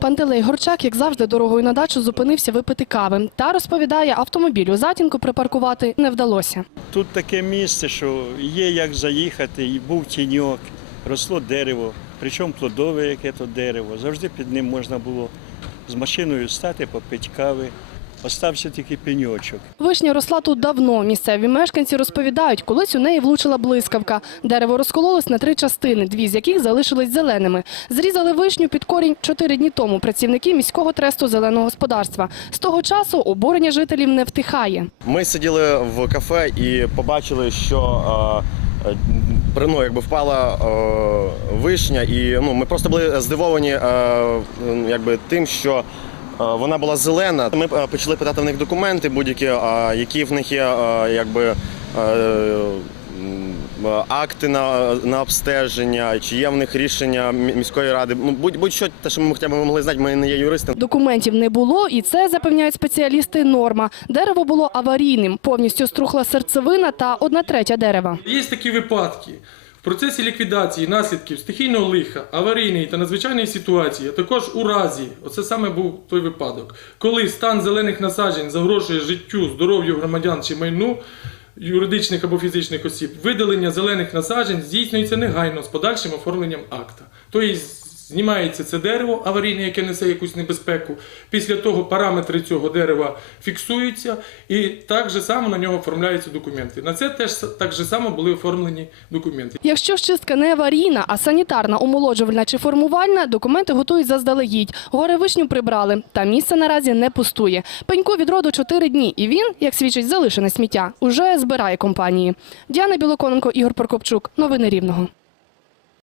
Пантелей Горчак, як завжди, дорогою на дачу зупинився випити кави. Та розповідає, автомобіль у затінку припаркувати не вдалося. Тут таке місце, що є як заїхати, і був тіньок, росло дерево, причому плодове яке то дерево. Завжди під ним можна було з машиною стати, попити кави. Остався тільки пеньочок. Вишня росла тут давно. Місцеві мешканці розповідають, колись у неї влучила блискавка. Дерево розкололось на три частини, дві з яких залишились зеленими. Зрізали вишню під корінь чотири дні тому працівники міського тресту зеленого господарства. З того часу обурення жителів не втихає. Ми сиділи в кафе і побачили, що е, е, ну, якби впала е, вишня, і ну, ми просто були здивовані е, якби, тим, що вона була зелена. Ми е, почали питати в них документи будь-які, е, які в них є е, якби. е, Акти на, на обстеження, чи є в них рішення міської ради. Ну будь- будь-що, те, що ми хоча б могли знати, ми не є юристи. Документів не було, і це запевняють спеціалісти. Норма дерево було аварійним, повністю струхла серцевина та одна третя дерева. Є такі випадки. Процесі ліквідації наслідків стихійного лиха, аварійної та надзвичайної ситуації, а також у разі, оце саме був той випадок, коли стан зелених насаджень загрожує життю, здоров'ю громадян чи майну юридичних або фізичних осіб, видалення зелених насаджень здійснюється негайно з подальшим оформленням акта. Тобто знімається це дерево аварійне, яке несе якусь небезпеку. Після того параметри цього дерева фіксуються і так же само на нього оформляються документи. На це теж так же само були оформлені документи. Якщо ж чистка не аварійна, а санітарна, омолоджувальна чи формувальна, документи готують заздалегідь. Гори вишню прибрали, та місце наразі не пустує. Пеньку від роду 4 дні, і він, як свідчить залишене сміття, уже збирає компанії. Діана Білоконенко, Ігор Прокопчук. Новини Рівного.